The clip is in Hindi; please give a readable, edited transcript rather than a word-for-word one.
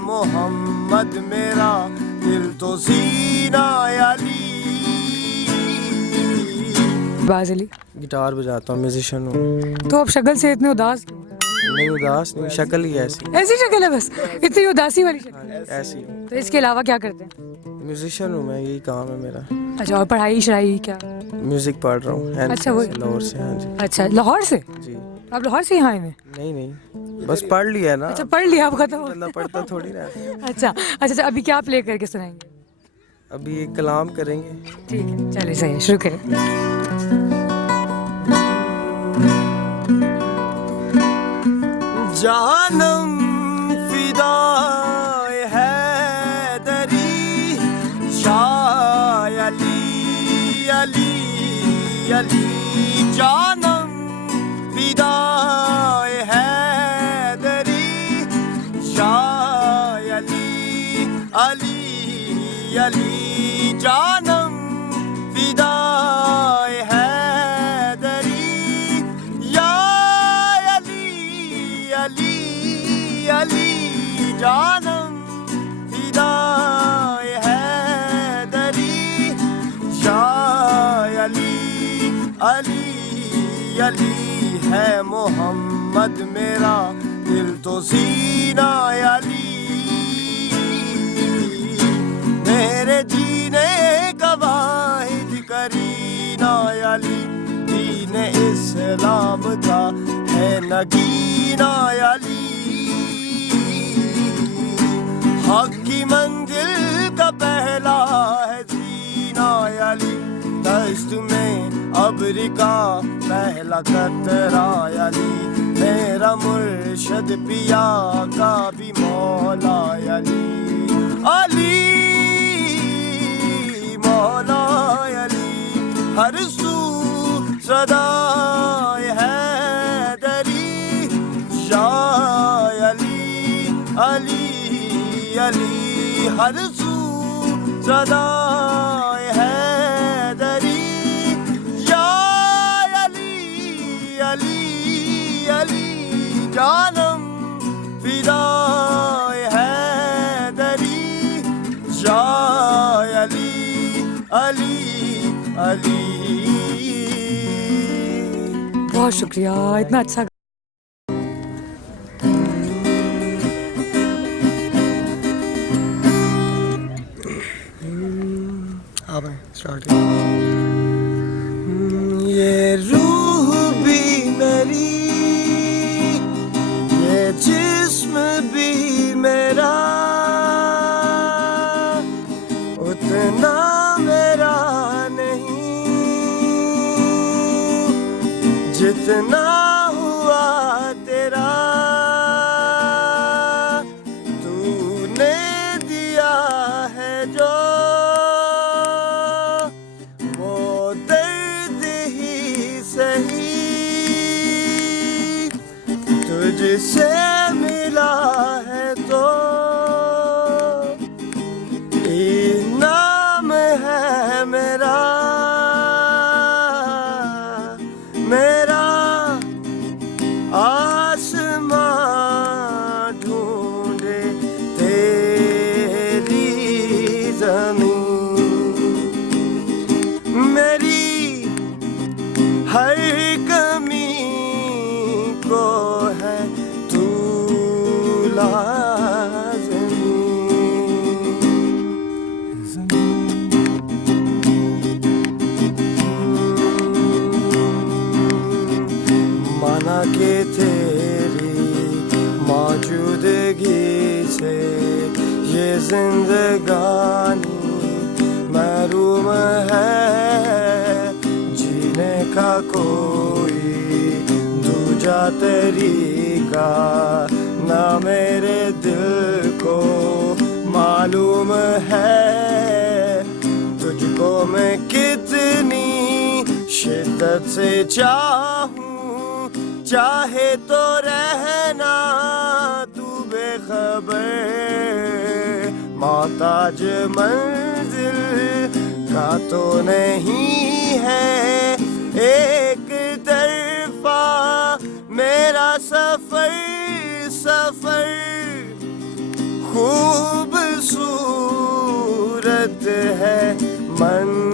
मोहम्मद मेरा दिल तो सीना अली। बाज अली गिटार बजाता हूँ, म्यूजिशियन हूँ। तो अब शक्ल से इतने उदास क्यों? नहीं उदास नहीं, शक्ल ही ऐसी ऐसी शक्ल है बस, इतनी उदासी वाली शक्ल है। ऐसी हूँ। तो इसके अलावा क्या करते हैं? म्यूजिशियन हूँ मैं, यही काम है मेरा। अच्छा, और पढ़ाई शढ़ाई क्या? म्यूजिक पढ़ रहा हूँ। अच्छा, वो लाहौर से। हाँ जी। अच्छा, लाहौर से? जी। आप लाहौर से यहाँ आए हैं? नहीं बस पढ़ लिया ना। अच्छा, पढ़ लिया, आप खत्म हो मतलब पढ़ता थोड़ी रहता। अच्छा, अभी क्या प्ले करके सुनाएंगे? अभी एक कलाम करेंगे। ठीक है, चलिए सही है, शुरू करें। जानम फिदाए हैदरी शाह अली अली अली। जानम फिदाए हैदरी शाह अली अली अली। जानम फिदाए हैदरी या अली अली। जानम फिदाए हैदरी शाह अली अली अली। है मोहम्मद मेरा दिल तो सीना अली। मेरे जीने का वाहिद करीना अली। दीन इस्लाम का है नगीना अली। हक की मंजिल का पहला है जीना अली। दश्त में अब्र का पहला कतरा अली। मेरा मुर्शद पिया का भी मौला अली। अली मौला अली। हर सू सदाए हैदरी शाह अली अली अली। हर सू सदाए हैदरी शाह अली अली अली। जानम फिदाए हैदरी शाह अली अली अली। बहुत शुक्रिया, इतना अच्छा। अब स्टार्ट। ये रूह भी मेरी, ये जिस्म भी मेरा, उतना मेरा नहीं जितना हुआ तेरा। तूने दिया है जो वो दर्द ही सही, तुझसे मिला है तो इनाम है मेरा। मेरा आसमां ढूंढे तेरी ज़मीन। मेरी हर कमी को है तू माना के तेरी मौजूदगी से ये जिंदगानी महरूम है। जीने का कोई दूजा तरीका ना मेरे दिल को मालूम है। तुझको मैं कितनी शिद्दत से चाहूं, चाहे तो रहना तू बेखबर। मोहताज मंजिल का तो नहीं है एक तरफा मेरा सफर। सफर खूबसूरत है मंजर